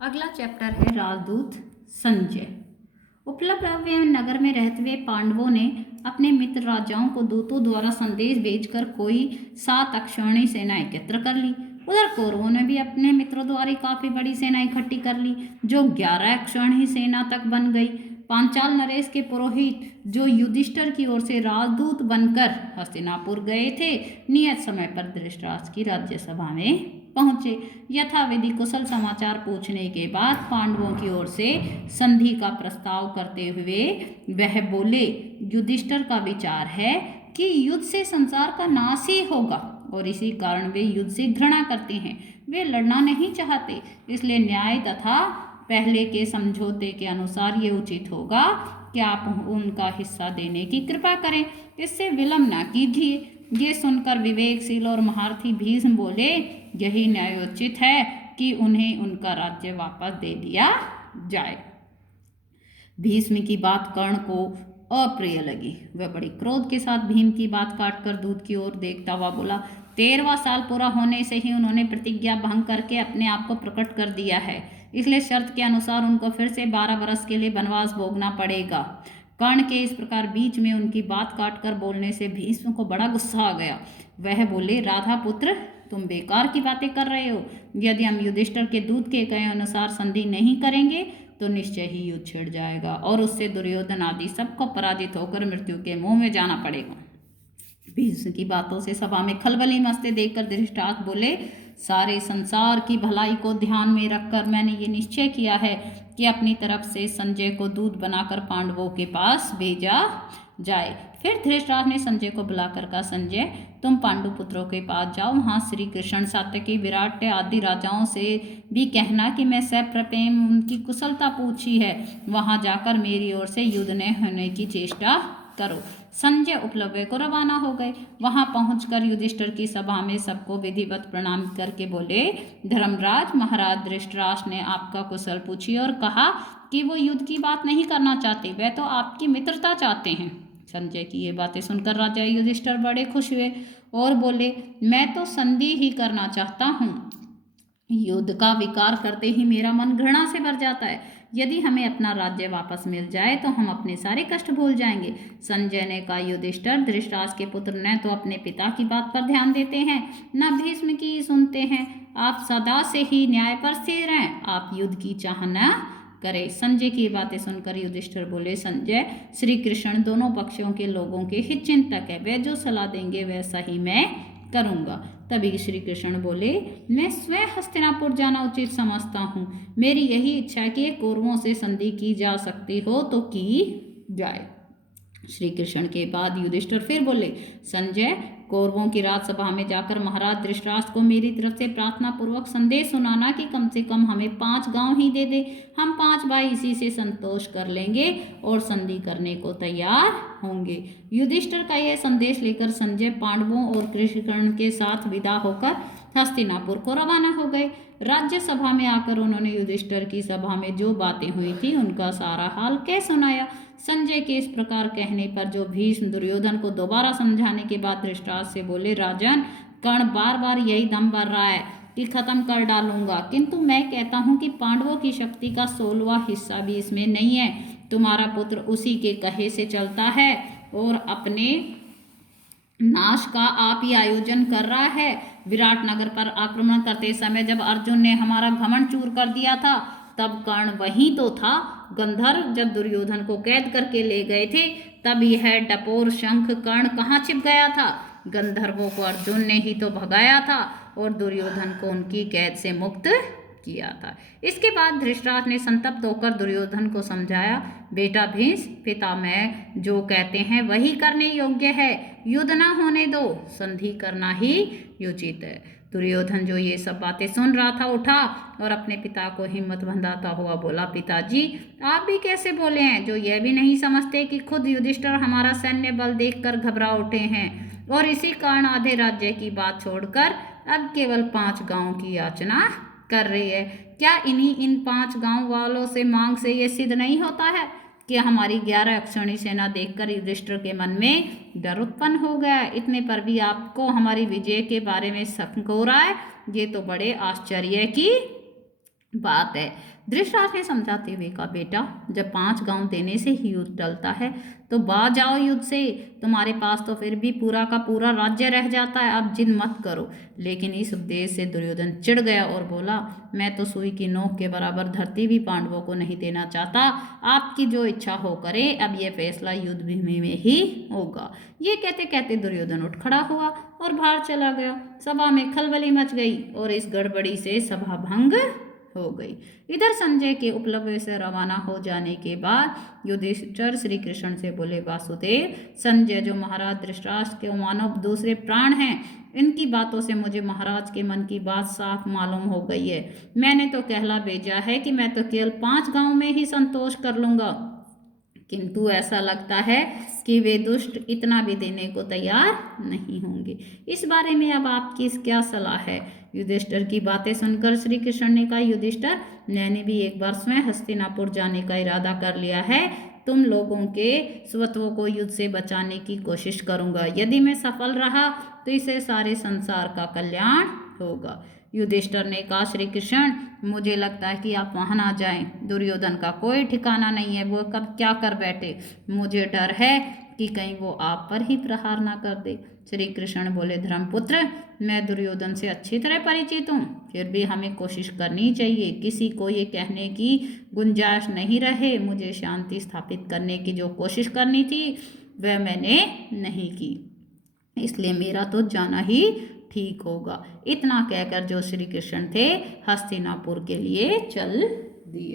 अगला चैप्टर है राजदूत संजय। उपलब्ध नगर में रहते हुए पांडवों ने अपने मित्र राजाओं को दूतों द्वारा संदेश भेजकर कोई 7 अक्षौहिणी सेना एकत्र कर ली। उधर कौरवों ने भी अपने मित्रों द्वारा काफी बड़ी सेना इकट्ठी कर ली, जो 11 अक्षौहिणी सेना तक बन गई। पांचाल नरेश के पुरोहित, जो युधिष्ठिर की ओर से राजदूत बनकर हस्तिनापुर गए थे, नियत समय पर धृतराष्ट्र की राज्यसभा में पहुंचे। यथाविधि कुशल समाचार पूछने के बाद पांडवों की ओर से संधि का प्रस्ताव करते हुए वह बोले, युधिष्ठिर का विचार है कि युद्ध से संसार का नाश ही होगा और इसी कारण वे युद्ध से घृणा करते हैं। वे लड़ना नहीं चाहते, इसलिए न्याय तथा पहले के समझौते के अनुसार ये उचित होगा कि आप उनका हिस्सा देने की कृपा करें, इससे विलंब न कीजिए। ये सुनकर विवेकशील और महारथी भीष्म बोले, यही न्यायोचित है कि उन्हें उनका राज्य वापस दे दिया जाए। भीष्म की बात कर्ण को अप्रिय लगी। वह बड़ी क्रोध के साथ भीम की बात काटकर दूत की ओर देखता हुआ बोला, 13वां साल पूरा होने से ही उन्होंने प्रतिज्ञा भंग करके अपने आप को प्रकट कर दिया है, इसलिए शर्त के अनुसार उनको फिर से 12 वर्ष के लिए वनवास भोगना पड़ेगा। कर्ण के इस प्रकार बीच में उनकी बात काटकर बोलने से भीष्म को बड़ा गुस्सा आ गया। वह बोले, राधा पुत्र, तुम बेकार की बातें कर रहे हो। यदि हम युधिष्ठिर के दूत के कहे अनुसार संधि नहीं करेंगे तो निश्चय ही युद्ध छिड़ जाएगा और उससे दुर्योधन आदि सबको पराजित होकर मृत्यु के मुंह में जाना पड़ेगा। भीष्म की बातों से सभा में खलबली मचते देखकर धृतराष्ट्र बोले, सारे संसार की भलाई को ध्यान में रखकर मैंने ये निश्चय किया है कि अपनी तरफ से संजय को दूत बनाकर पांडवों के पास भेजा जाए। फिर धृतराष्ट्र ने संजय को बुलाकर कहा, संजय, तुम पांडु पुत्रों के पास जाओ, वहाँ श्री कृष्ण, सात्यकी, विराट आदि राजाओं से भी कहना कि मैं सप्रेम उनकी कुशलता पूछी है। वहाँ जाकर मेरी ओर से युद्ध न होने की चेष्टा करो। संजय उपलब्ध को रवाना हो गए। वहां पहुंचकर युधिष्ठिर की सभा में सबको विधिवत प्रणाम करके बोले, धर्मराज, महाराज धृतराष्ट्र ने आपका कुशल पूछी और कहा कि वो युद्ध की बात नहीं करना चाहते, वे तो आपकी मित्रता चाहते हैं। संजय की ये बातें सुनकर राजा युधिष्ठिर बड़े खुश हुए और बोले, मैं तो संधि ही करना चाहता हूँ। युद्ध का विकार करते ही मेरा मन घृणा से भर जाता है। यदि हमें अपना राज्य वापस मिल जाए तो हम अपने सारे कष्ट भूल जाएंगे। संजय ने कहा, युधिष्ठिर, धृतराष्ट्र के पुत्र न तो अपने पिता की बात पर ध्यान देते हैं, न भीष्म की सुनते हैं। आप सदा से ही न्याय पर स्थिर हैं, आप युद्ध की चाह न करें। संजय की बातें सुनकर युधिष्ठिर बोले, संजय, श्री कृष्ण दोनों पक्षों के लोगों के हित चिंतक है, वे जो सलाह देंगे वैसा ही मैं करूँगा। तभी श्री कृष्ण बोले, मैं स्वयं हस्तिनापुर जाना उचित समझता हूँ। मेरी यही इच्छा है कि कौरवों से संधि की जा सकती हो तो की जाए। श्री कृष्ण के बाद युधिष्ठिर फिर बोले, संजय, कौरवों की राजसभा में जाकर महाराज धृतराष्ट्र को मेरी तरफ से प्रार्थना पूर्वक संदेश सुनाना कि कम से कम हमें 5 गांव ही दे दे। हम 5 भाई इसी से संतोष कर लेंगे और संधि करने को तैयार होंगे। युधिष्ठिर का यह संदेश लेकर संजय पांडवों और कृष्ण के साथ विदा होकर हस्तिनापुर को रवाना हो गए। राज्यसभा में आकर उन्होंने युधिष्ठिर की सभा में जो बातें हुई थी उनका सारा हाल कह सुनाया। संजय के इस प्रकार कहने पर जो भीष्म दुर्योधन को दोबारा समझाने के बाद धृतराष्ट्र से बोले, राजन, कर्ण बार बार यही दम भर रहा है कि खत्म कर डालूंगा, किंतु मैं कहता हूं कि पांडवों की शक्ति का 16वां हिस्सा भी इसमें नहीं है। तुम्हारा पुत्र उसी के कहे से चलता है और अपने नाश का आप ही आयोजन कर रहा है। विराट नगर पर आक्रमण करते समय जब अर्जुन ने हमारा घमंड चूर कर दिया था, तब कर्ण वहीं तो था। गंधर्व जब दुर्योधन को कैद करके ले गए थे, तब यह डपोर शंख कर्ण कहाँ छिप गया था? गंधर्वों को अर्जुन ने ही तो भगाया था और दुर्योधन को उनकी कैद से मुक्त किया था। इसके बाद धृतराष्ट्र ने संतप्त होकर दुर्योधन को समझाया, बेटा भीष्म, पिता मैं जो कहते हैं वही करने योग्य है। युद्ध ना होने दो, संधि करना ही उचित है। दुर्योधन जो ये सब बातें सुन रहा था, उठा और अपने पिता को हिम्मत बंधाता हुआ बोला, पिताजी, आप भी कैसे बोले हैं, जो यह भी नहीं समझते कि खुद युधिष्ठिर हमारा सैन्य बल देखकर घबरा उठे हैं और इसी कारण आधे राज्य की बात छोड़कर अब केवल 5 गांव की याचना कर रही है। क्या इन 5 गांव वालों से मांग से ये सिद्ध नहीं होता है कि हमारी 11 अक्षौहिणी सेना देखकर युधिष्ठिर के मन में डर उत्पन्न हो गया? इतने पर भी आपको हमारी विजय के बारे में शक हो रहा है, ये तो बड़े आश्चर्य की बात है। धृतराष्ट्र ने समझाते हुए कहा, बेटा जब 5 गांव देने से ही युद्ध टलता है तो बाहर जाओ युद्ध से। तुम्हारे पास तो फिर भी पूरा का पूरा राज्य रह जाता है, अब जिद मत करो। लेकिन इस उपदेश से दुर्योधन चिढ़ गया और बोला, मैं तो सुई की नोक के बराबर धरती भी पांडवों को नहीं देना चाहता। आपकी जो इच्छा हो करे, अब ये फैसला युद्ध भूमि में ही होगा। ये कहते कहते दुर्योधन उठ खड़ा हुआ और बाहर चला गया। सभा में खलबली मच गई और इस गड़बड़ी से सभा भंग हो गई। इधर संजय के उपलब्ध से रवाना हो जाने के बाद युधिष्ठिर श्री कृष्ण से बोले, वासुदेव, संजय जो महाराज धृतराष्ट्र के मानव दूसरे प्राण हैं, इनकी बातों से मुझे महाराज के मन की बात साफ मालूम हो गई है। मैंने तो कहला भेजा है कि मैं तो केवल 5 गांव में ही संतोष कर लूंगा, किंतु ऐसा लगता है कि वे दुष्ट इतना भी देने को तैयार नहीं होंगे। इस बारे में अब आपकी क्या सलाह है? युधिष्ठिर की बातें सुनकर श्री कृष्ण ने कहा, युधिष्ठिर, मैंने भी एक बार स्वयं हस्तिनापुर जाने का इरादा कर लिया है। तुम लोगों के स्वत्वों को युद्ध से बचाने की कोशिश करूंगा। यदि मैं सफल रहा तो इससे सारे संसार का कल्याण होगा। युधिष्ठिर ने कहा, श्री कृष्ण, मुझे लगता है कि आप वहां ना जाएं। दुर्योधन का कोई ठिकाना नहीं है, वो कब क्या कर बैठे। मुझे डर है कि कहीं वो आप पर ही प्रहार ना कर दे। श्री कृष्ण बोले, धर्मपुत्र, मैं दुर्योधन से अच्छी तरह परिचित हूँ, फिर भी हमें कोशिश करनी चाहिए। किसी को ये कहने की गुंजाइश नहीं रहे, मुझे शांति स्थापित करने की जो कोशिश करनी थी वह मैंने नहीं की, इसलिए मेरा तो जाना ही ठीक होगा। इतना कहकर जो श्री कृष्ण थे हस्तिनापुर के लिए चल दिए।